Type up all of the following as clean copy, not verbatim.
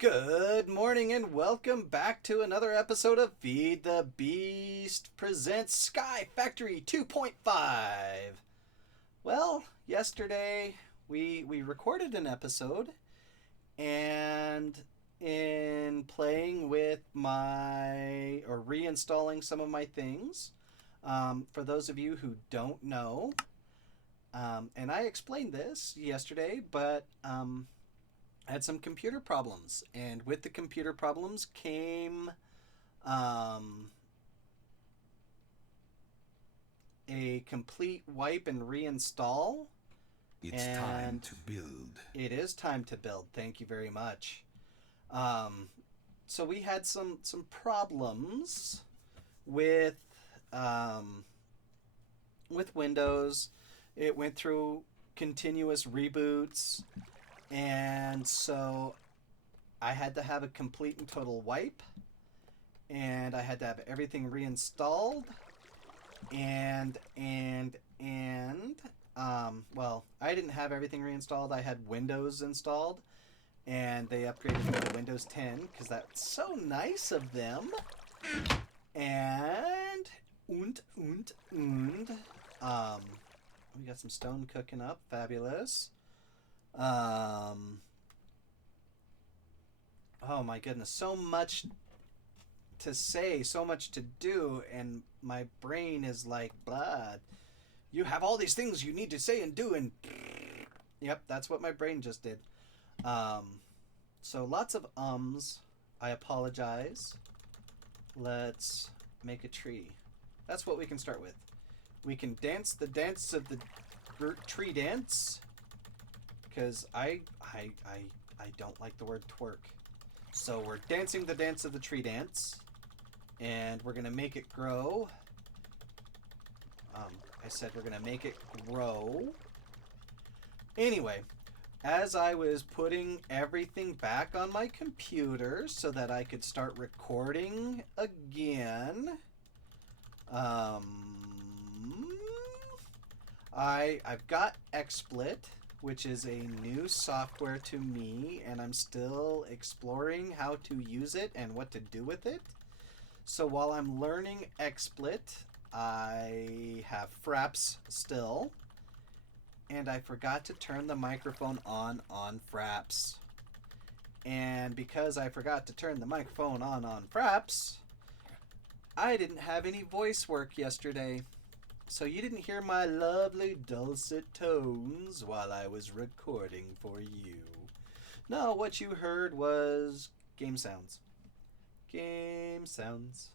Good morning and welcome back to another episode of Feed the Beast presents Sky Factory 2.5. Well, yesterday we recorded an episode, and in playing with reinstalling some of my things, for those of you who don't know, and I explained this yesterday, but I had some computer problems, and with the computer problems came um, a complete wipe and reinstall. It's time And to build. it is time to build. Thank you very much. Um, so we had some problems with um, with Windows. It went through continuous reboots, and so I had to have a complete and total wipe, and I had to have everything reinstalled, and well, I didn't have everything reinstalled. I had Windows installed, and they upgraded me to Windows 10 because that's so nice of them. And um, we got some stone cooking up, fabulous. Um, oh my goodness, so much to say, so much to do, and my brain is like, blah. You have all these things you need to say and do, and yep, that's what my brain just did. Um, so lots of ums. I apologize. Let's make a tree. That's what we can start with. We can dance the dance of the tree dance, because I don't like the word twerk. So we're dancing the dance of the tree dance, and we're gonna make it grow. I said we're gonna make it grow. Anyway, as I was putting everything back on my computer so that I could start recording again, I've got XSplit, which is a new software to me, and I'm still exploring how to use it and what to do with it. So while I'm learning XSplit, I have Fraps still, and I forgot to turn the microphone on Fraps. And because I forgot to turn the microphone on Fraps, I didn't have any voice work yesterday. So you didn't hear my lovely dulcet tones while I was recording for you. No, what you heard was game sounds. Game sounds.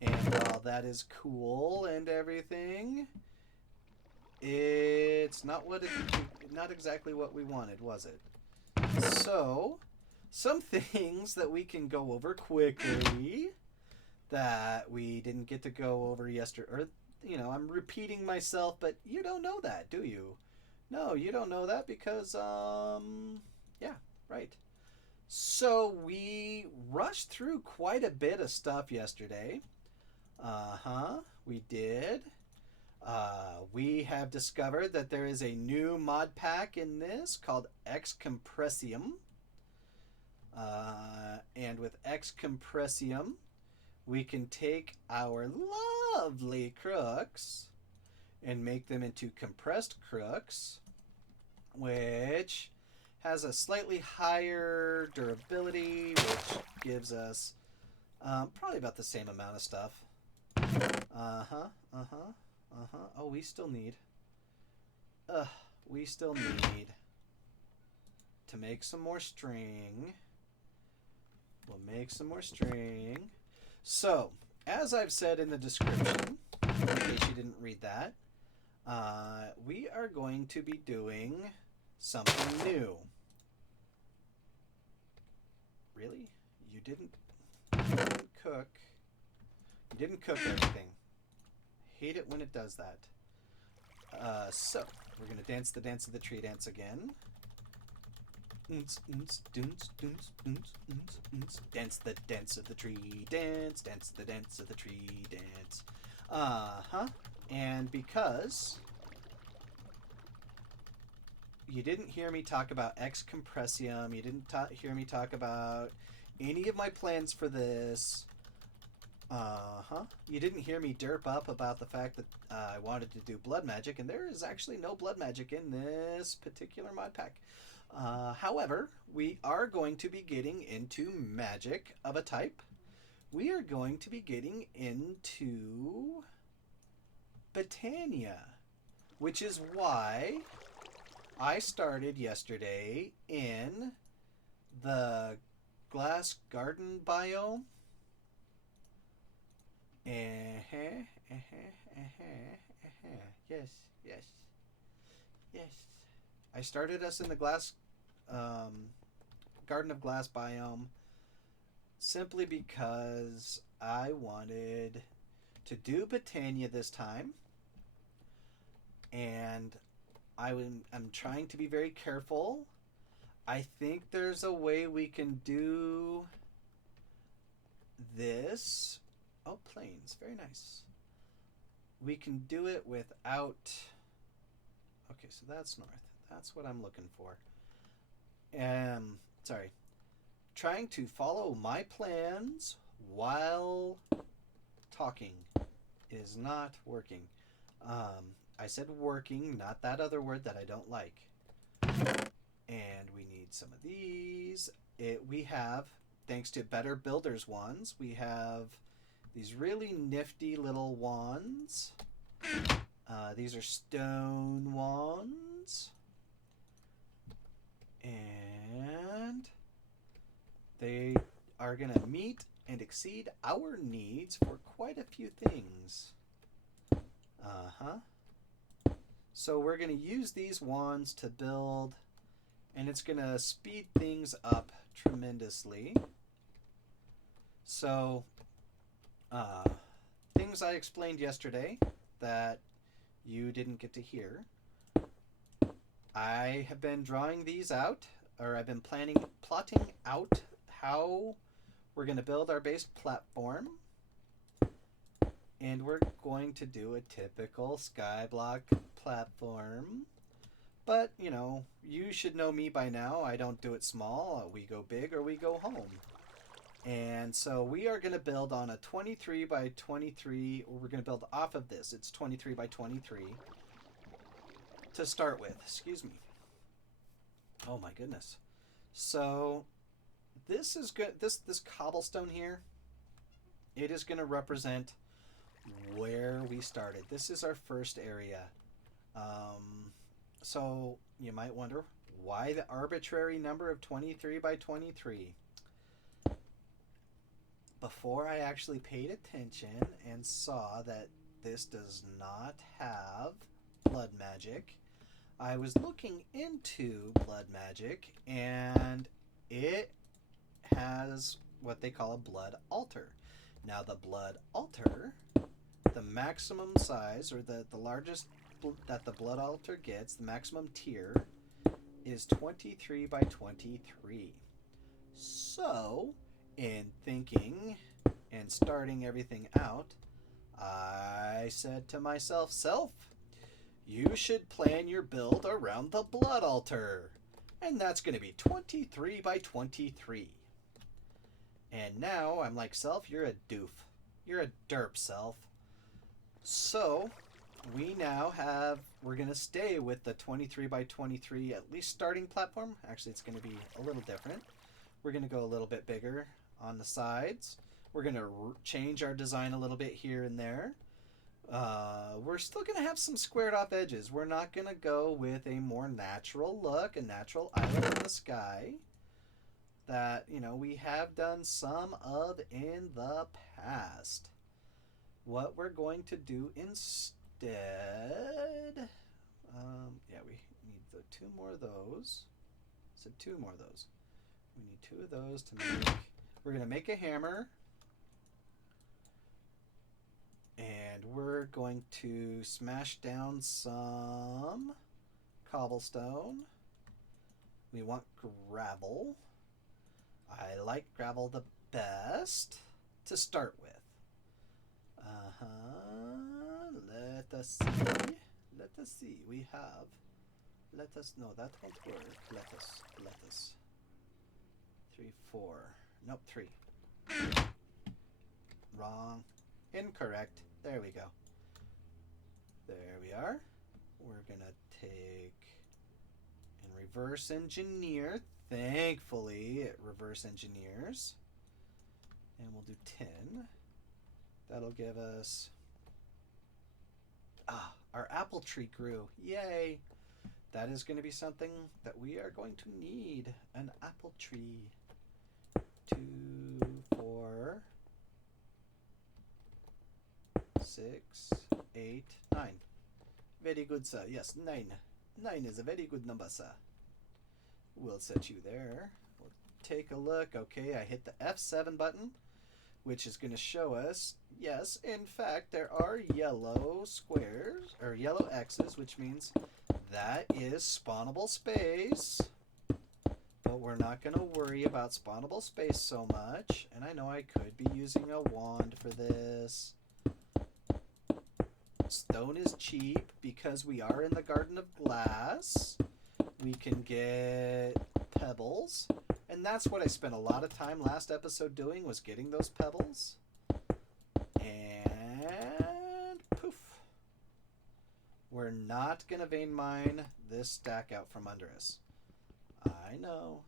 And while that is cool and everything, it's not not exactly what we wanted, was it? So, some things that we can go over quickly that we didn't get to go over yesterday, or I'm repeating myself, but you don't know that, do you? No, you don't know that because yeah, right. So we rushed through quite a bit of stuff yesterday. We did. We have discovered that there is a new mod pack in this called X Compressium. And with X Compressium, we can take our lovely crooks and make them into compressed crooks, which has a slightly higher durability, which gives us probably about the same amount of stuff. Oh, we still need to make some more string. We'll make some more string. So, as I've said in the description, in case you didn't read that, we are going to be doing something new. Really? You didn't cook. You didn't cook everything. Hate it when it does that. So, we're going to dance the dance of the tree dance again. Dance the dance of the tree dance. Dance the dance of the tree dance. And because you didn't hear me talk about X Compressium. You didn't hear me talk about any of my plans for this. You didn't hear me derp up about the fact that I wanted to do blood magic, and there is actually no blood magic in this particular mod pack. However, we are going to be getting into magic of a type. We are going to be getting into Botania, which is why I started yesterday in the glass garden biome. Yes, yes, yes. I started us in the glass garden of glass biome simply because I wanted to do Botania this time, and I'm trying to be very careful. I think there's a way we can do this. Oh, plains. Very nice. We can do it without... Okay, so that's north. That's what I'm looking for. Sorry. Trying to follow my plans while talking is not working. I said working, not that other word that I don't like. And we need some of these. We have, thanks to Better Builders wands, we have these really nifty little wands. These are stone wands. And they are going to meet and exceed our needs for quite a few things. So we're going to use these wands to build, and it's going to speed things up tremendously. So, things I explained yesterday that you didn't get to hear. I have been drawing these out, or I've been plotting out how we're going to build our base platform. And we're going to do a typical skyblock platform. But, you know, you should know me by now. I don't do it small. We go big or we go home. And so we are going to build on a 23 by 23, or we're going to build off of this. It's 23 by 23 to start with. Excuse me. Oh my goodness. So this is good. This cobblestone here, it is going to represent where we started. This is our first area. So you might wonder, why the arbitrary number of 23 by 23? Before I actually paid attention and saw that this does not have blood magic, I was looking into blood magic, and it has what they call a blood altar. Now the blood altar, the maximum size, or the largest that the blood altar gets, the maximum tier, is 23 by 23. So, in thinking and starting everything out, I said to myself, you should plan your build around the blood altar. And that's going to be 23 by 23. And now I'm like, you're a doof. You're a derp, Self. So, we now have, we're going to stay with the 23 by 23, at least starting platform. Actually, it's going to be a little different. We're going to go a little bit bigger on the sides. We're going to change our design a little bit here and there. We're still going to have some squared off edges. We're not going to go with a more natural look, a natural island in the sky that, you know, we have done some of in the past. What we're going to do instead, we need two more of those. So two more of those. We need two of those to make, we're going to make a hammer. And we're going to smash down some cobblestone. We want gravel. I like gravel the best to start with. Let us see. We have No, that won't work. Lettuce. 3, 4. Nope, 3. Wrong. Incorrect. There we go. There we are. We're gonna take and reverse engineer. Thankfully, it reverse engineers. And we'll do 10. That'll give us... our apple tree grew. Yay! That is going to be something that we are going to need. An apple tree. 2, 4, 6, 8, 9. Very good, sir. Yes, 9. 9 is a very good number, sir. We'll set you there. We'll take a look. Okay, I hit the F7 button, which is going to show us, yes, in fact, there are yellow squares, or yellow X's, which means that is spawnable space. But we're not going to worry about spawnable space so much. And I know I could be using a wand for this. Stone is cheap because we are in the Garden of Glass. We can get pebbles. And that's what I spent a lot of time last episode doing, was getting those pebbles. And poof. We're not going to vein mine this stack out from under us. I know.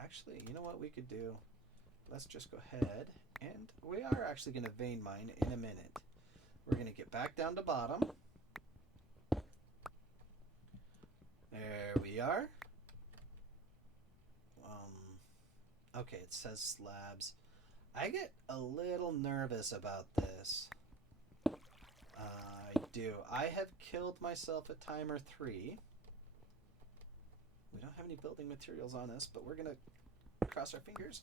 Actually, you know what we could do? Let's just go ahead. And we are actually going to vein mine in a minute. We're going to get back down to bottom. There we are. Okay, it says slabs. I get a little nervous about this. I do. I have killed myself at timer 3. We don't have any building materials on us, but we're going to cross our fingers.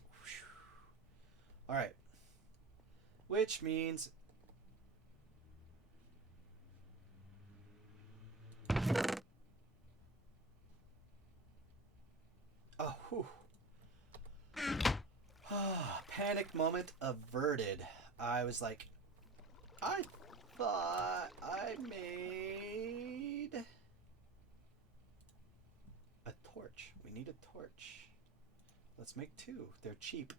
All right. Which means... Oh, whew. Panic moment averted. I was like, I thought I made a torch. We need a torch. Let's make 2. They're cheap.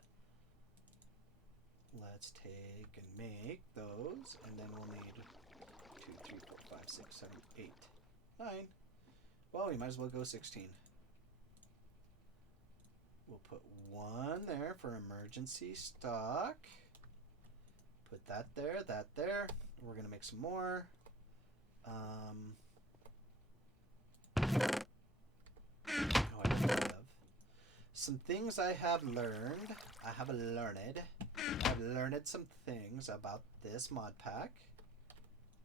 Let's take and make those, and then we'll need 2, 3, 4, 5, 6, 7, 8, 9. Well, we might as well go 16. We'll put 1 there for emergency stock. Put that there, that there. We're going to make some more. Oh, I don't have. Some things I have learned. I've learned some things about this mod pack.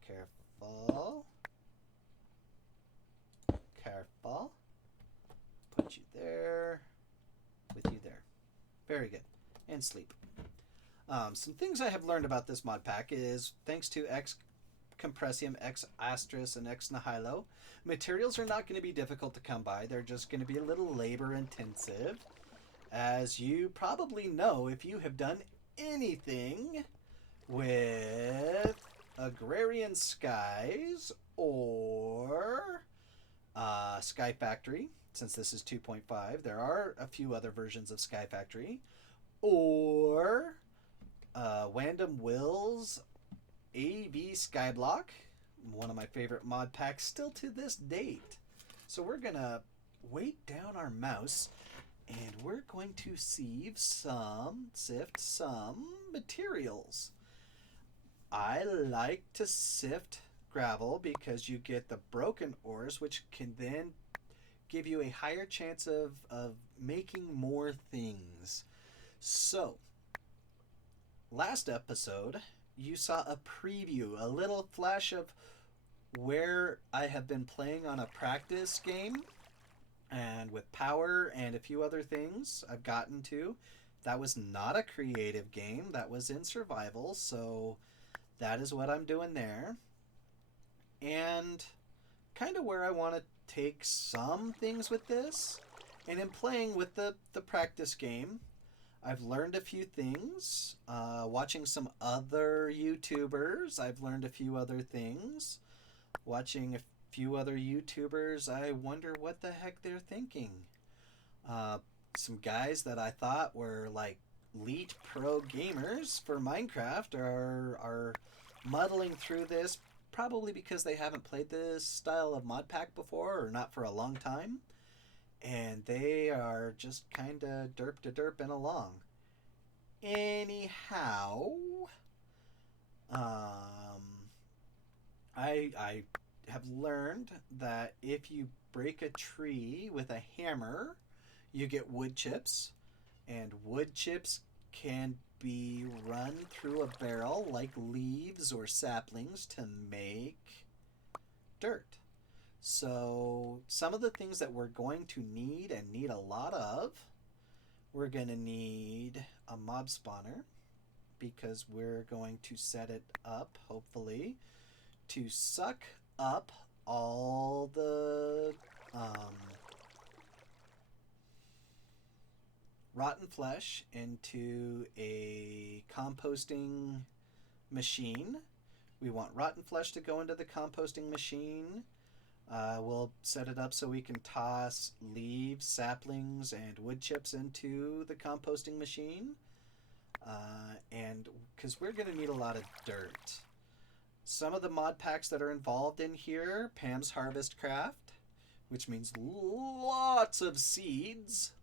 Careful. Careful. Put you there. With you there. Very good. And sleep. Some things I have learned about this mod pack is, thanks to X Compressium, X Astris, and X Nihilo, materials are not going to be difficult to come by. They're just going to be a little labor intensive. As you probably know if you have done anything with Agrarian Skies or Sky Factory. Since this is 2.5, there are a few other versions of Sky Factory. Or Wandom Will's AV Skyblock, one of my favorite mod packs still to this date. So we're going to weight down our mouse, and we're going to sift some materials. I like to sift gravel because you get the broken ores, which can then give you a higher chance of making more things. So, last episode, you saw a preview, a little flash of where I have been playing on a practice game, and with power and a few other things I've gotten to. That was not a creative game, that was in survival, so that is what I'm doing there. And kind of where I want to take some things with this. And in playing with the practice game, I've learned a few things. Watching some other YouTubers, I've learned a few other things. Watching few other YouTubers, I wonder what the heck they're thinking. Uh, some guys that I thought were like elite pro gamers for Minecraft are muddling through this, probably because they haven't played this style of mod pack before or not for a long time, and they are just kind of derping along. Anyhow, um, I have learned that if you break a tree with a hammer, you get wood chips, and wood chips can be run through a barrel like leaves or saplings to make dirt. So some of the things that we're going to need and need a lot of, we're going to need a mob spawner because we're going to set it up, hopefully, to suck up all the rotten flesh into a composting machine. We want rotten flesh to go into the composting machine. We'll set it up so we can toss leaves, saplings, and wood chips into the composting machine. And because we're going to need a lot of dirt. Some of the mod packs that are involved in here, Pam's Harvest Craft, which means lots of seeds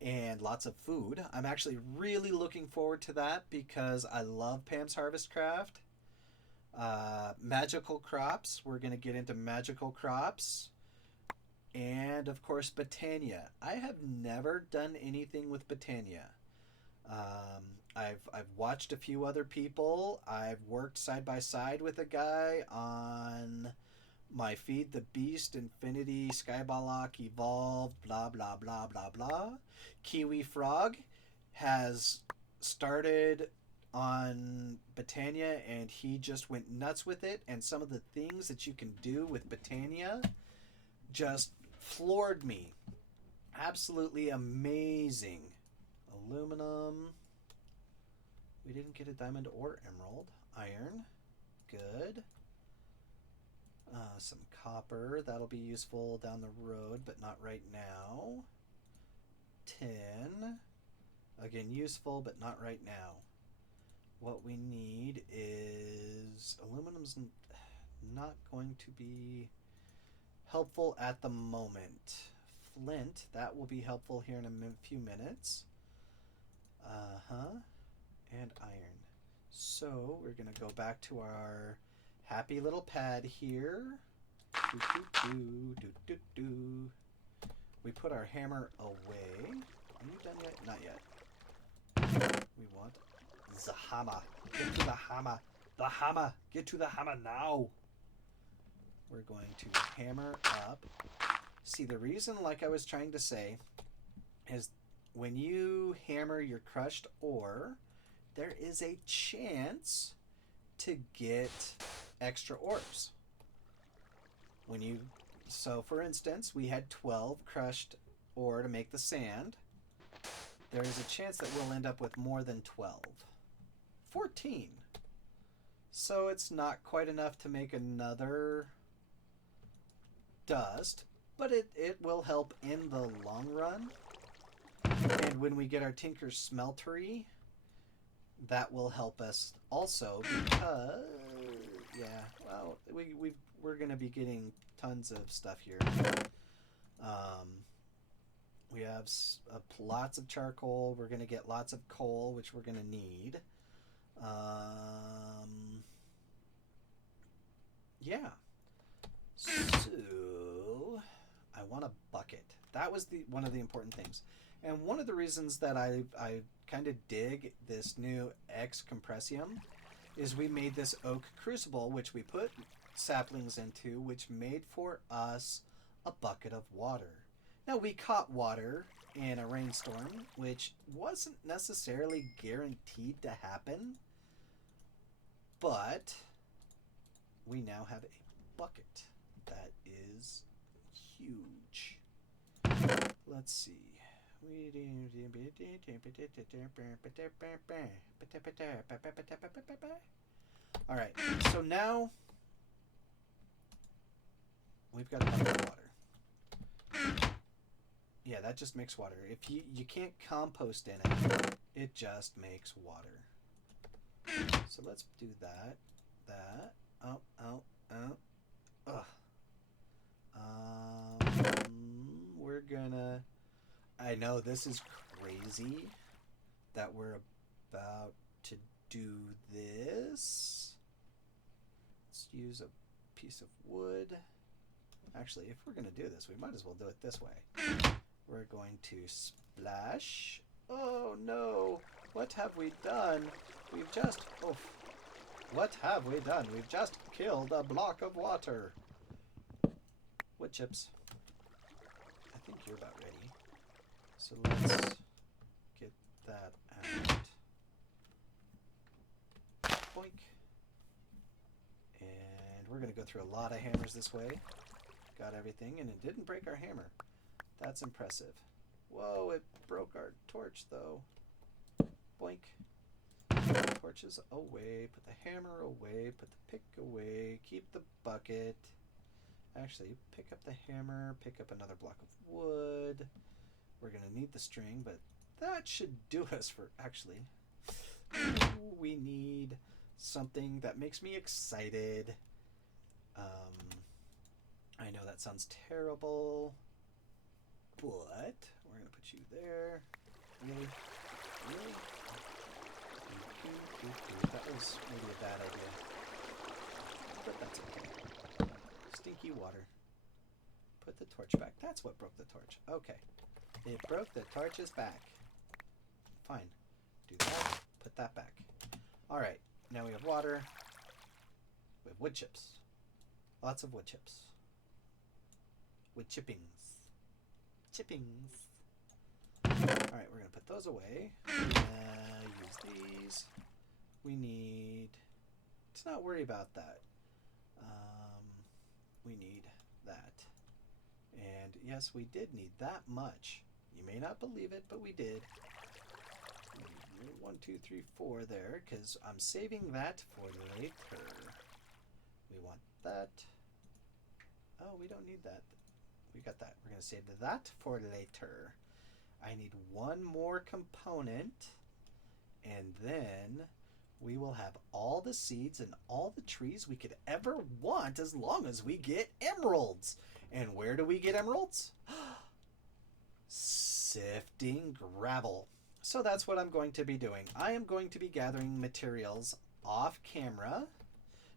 and lots of food. I'm actually really looking forward to that because I love Pam's Harvest Craft. Magical crops, we're going to get into magical crops. And of course, Botania. I have never done anything with Botania. I've watched a few other people. I've worked side by side with a guy on my Feed the Beast Infinity Skyballock Evolved blah blah blah blah blah. Kiwi Frog has started on Botania and he just went nuts with it, and some of the things that you can do with Botania just floored me. Absolutely amazing. Aluminum. We didn't get a diamond or emerald. Iron. Good. Some copper. That'll be useful down the road, but not right now. Tin. Again, useful, but not right now. What we need is... Aluminum's not going to be helpful at the moment. Flint. That will be helpful here in a few minutes. And iron. So we're going to go back to our happy little pad here. We put our hammer away. Are you done yet? Not yet. We want the hammer. Get to the hammer. The hammer. Get to the hammer now. We're going to hammer up. See, the reason, like I was trying to say, is when you hammer your crushed ore, there is a chance to get extra orbs. So for instance, we had 12 crushed ore to make the sand. There is a chance that we'll end up with more than 12. 14. So it's not quite enough to make another dust, but it will help in the long run. And when we get our Tinker's Smeltery, that will help us also because, we're going to be getting tons of stuff here. We have lots of charcoal. We're going to get lots of coal, which we're going to need. So I want a bucket. That was one of the important things. And one of the reasons that I kind of dig this new X Compressium is we made this oak crucible, which we put saplings into, which made for us a bucket of water. Now, we caught water in a rainstorm, which wasn't necessarily guaranteed to happen, but we now have a bucket that is huge. Let's see. All right, so now we've got a bucket of water. Yeah, that just makes water. If you can't compost in it, it just makes water. So let's do that. That. Oh, oh, oh. Ugh. We're gonna. I know this is crazy that we're about to do this. Let's use a piece of wood. Actually, if we're gonna do this, we might as well do it this way. We're going to splash. Oh no! What have we done? We've just. Oh. What have we done? We've just killed a block of water. Wood chips. I think you're about ready. So let's get that out. Boink. And we're going to go through a lot of hammers this way. Got everything, and it didn't break our hammer. That's impressive. Whoa, it broke our torch, though. Boink. Put the torches away. Put the hammer away. Put the pick away. Keep the bucket. Actually, pick up the hammer. Pick up another block of wood. We're going to need the string, but that should do us for... Actually, we need something that makes me excited. I know that sounds terrible, but we're going to put you there. Really? Really? That was maybe a bad idea. But that's okay. Stinky water. Put the torch back. That's what broke the torch. Okay. It broke the torches back. Fine. Do that. Put that back. Alright. Now we have water. We have wood chips. Lots of wood chips. Wood chippings. Chippings. Alright, we're going to put those away. Use these. We need... Let's not worry about that. We need that. And yes, we did need that much. You may not believe it, but we did. 1, 2, 3, 4 there, because I'm saving that for later. We want that. Oh, we don't need that. We got that. We're going to save that for later. I need one more component, and then we will have all the seeds and all the trees we could ever want as long as we get emeralds. And where do we get emeralds? Sifting gravel. So that's what I'm going to be doing. I am going to be gathering materials off camera,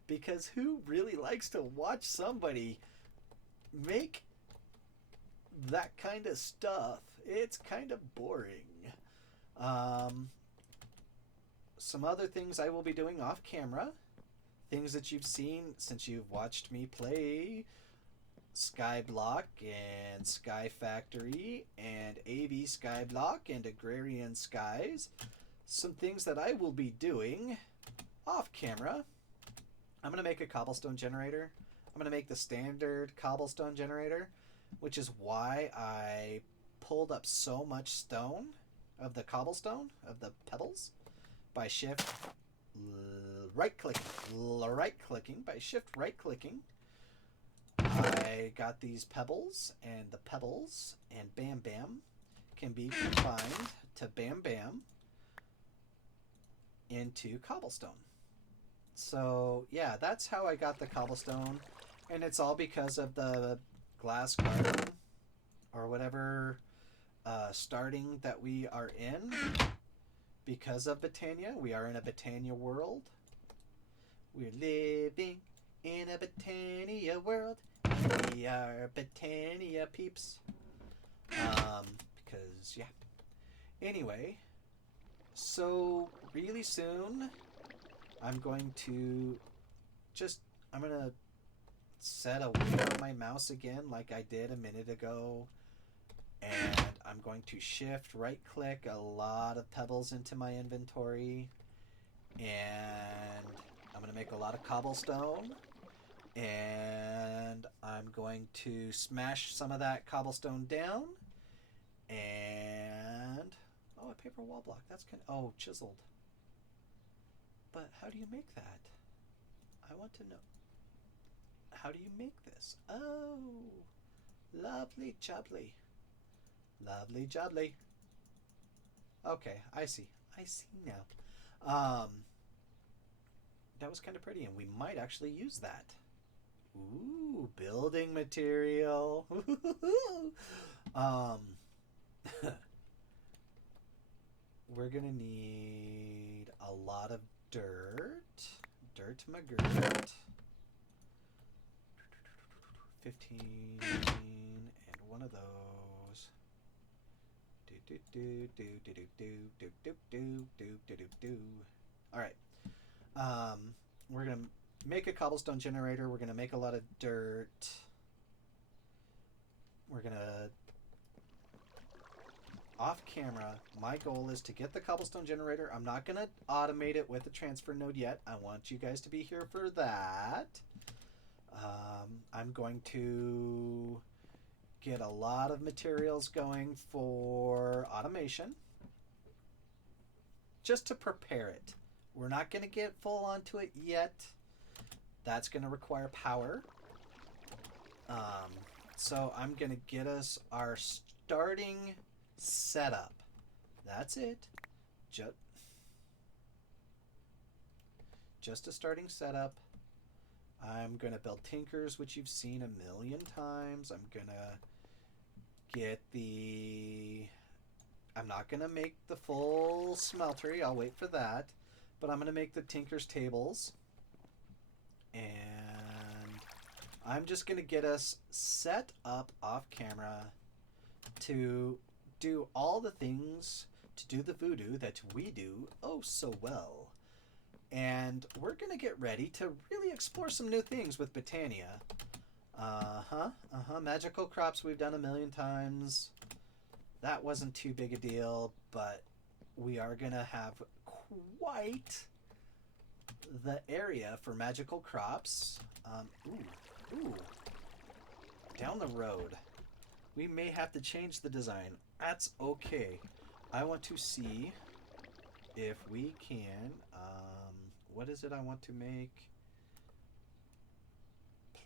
because who really likes to watch somebody make that kind of stuff? It's kind of boring. Some other things I will be doing off camera, things that you've seen since you've watched me play Skyblock and Sky Factory and AV Skyblock and Agrarian Skies. Some things that I will be doing off camera. I'm going to make a cobblestone generator. I'm going to make the standard cobblestone generator, which is why I pulled up so much stone of the cobblestone, of the pebbles, by shift right-clicking, by shift right-clicking. I got these pebbles, and the pebbles and Bam Bam can be combined to Bam Bam into cobblestone. So yeah, that's how I got the cobblestone, and it's all because of the glass garden or whatever starting that we are in. Because of Botania, we are in a Botania world. We're living in a Botania world. We are Botania peeps. Because, yeah. Anyway, so really soon, I'm going to set away from my mouse again like I did a minute ago. And I'm going to shift right click a lot of pebbles into my inventory. And I'm going to make a lot of cobblestone. And I'm going to smash some of that cobblestone down. And oh, a paper wall block. That's kind of, oh, chiseled. But how do you make that? I want to know. how do you make this? Oh, lovely jubbly. Lovely jubbly. Okay, I see. I see now. That was kind of pretty, and we might actually use that. Ooh, building material. um, we're gonna need a lot of dirt. Dirt McGirt. 15 and one of those. Do do do do do do do do do do do do do. All right. We're gonna make a cobblestone generator. We're gonna make a lot of dirt. We're gonna off camera. My goal is to get the cobblestone generator. I'm not gonna automate it with the transfer node yet. I want you guys to be here for that. I'm going to get a lot of materials going for automation just to prepare it. We're not going to get full onto it yet. That's going to require power. So I'm going to get us our starting setup. That's it. Just a starting setup. I'm going to build tinkers, which you've seen a million times. I'm going to get the... I'm not going to make the full smeltery. I'll wait for that. But I'm going to make the tinkers tables. And I'm just going to get us set up off camera to do all the things, to do the voodoo that we do oh so well. And we're going to get ready to really explore some new things with Botania. Magical crops we've done a million times. That wasn't too big a deal, but we are going to have quite the area for magical crops. Ooh. Down the road. We may have to change the design. That's okay. I want to see if we can... what is it I want to make?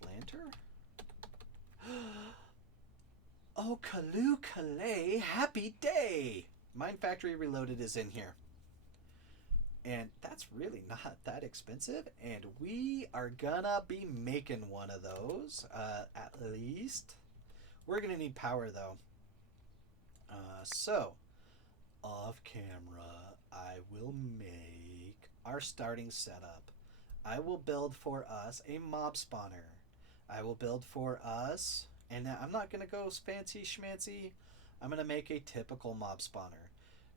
Planter? Oh, Kalu Kalay, happy day! Mine Factory Reloaded is in here. And that's really not that expensive. And we are gonna be making one of those, at least. We're gonna need power, though. So, off camera, I will make our starting setup. I will build for us a mob spawner. I will build for us, and I'm not going to go fancy schmancy. I'm going to make a typical mob spawner.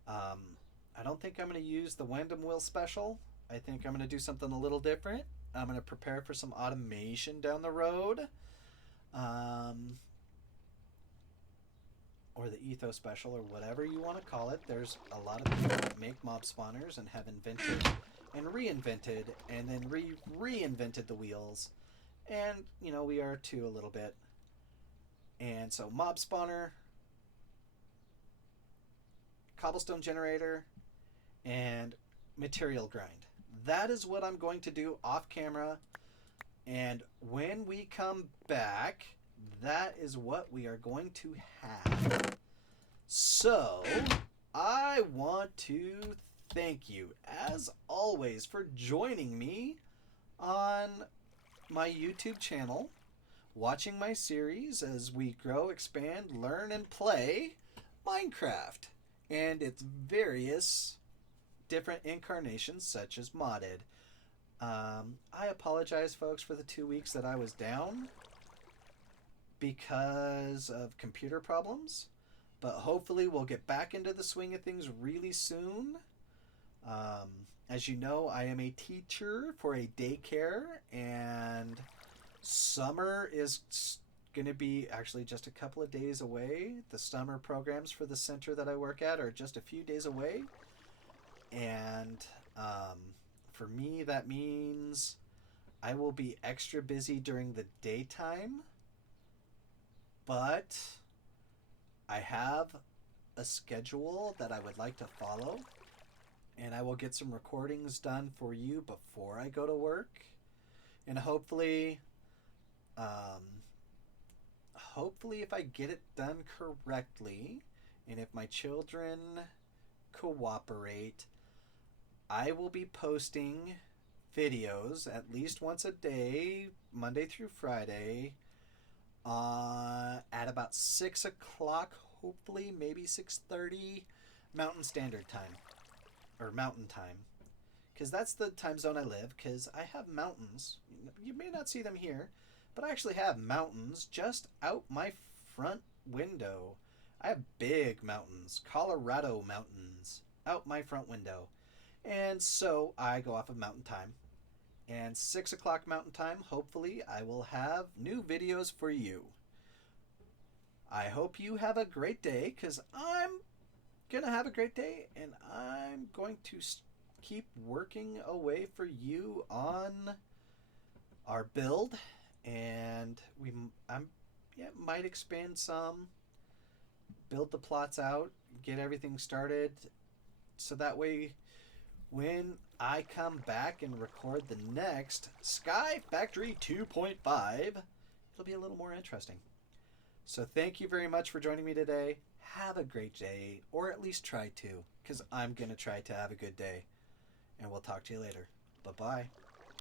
I don't think I'm going to use the Wyndham Will special. I think I'm going to do something a little different. I'm going to prepare for some automation down the road. Or the Etho special, or whatever you want to call it. There's a lot of people that make mob spawners and have invented and reinvented and then reinvented the wheels. And, you know, we are too a little bit. And so mob spawner, cobblestone generator, and material grind. That is what I'm going to do off camera. And when we come back, that is what we are going to have. So, I want to thank you, as always, for joining me on my YouTube channel, watching my series as we grow, expand, learn, and play Minecraft and its various different incarnations, such as modded. I apologize, folks, for the 2 weeks that I was down because of computer problems, but hopefully we'll get back into the swing of things really soon. As you know, I am a teacher for a daycare, and summer is going to be actually just a couple of days away. The summer programs for the center that I work at are just a few days away, and for me that means I will be extra busy during the daytime, but I have a schedule that I would like to follow, and I will get some recordings done for you before I go to work, and hopefully Hopefully, if I get it done correctly, and if my children cooperate, I will be posting videos at least once a day, Monday through Friday, at about 6 o'clock, hopefully, maybe 6:30 Mountain Standard Time, or Mountain Time, because that's the time zone I live. Because I have mountains. You may not see them here, but I actually have mountains just out my front window. I have big mountains, Colorado mountains, out my front window. And so I go off of mountain time. And 6 o'clock mountain time, hopefully, I will have new videos for you. I hope you have a great day, because I'm going to have a great day, and I'm going to keep working away for you on our build. And might expand some, build the plots out, get everything started, so that way when I come back and record the next Sky Factory 2.5, it'll be a little more interesting. So thank you very much for joining me today. Have a great day, or at least try to, because I'm going to try to have a good day. And we'll talk to you later. Bye-bye.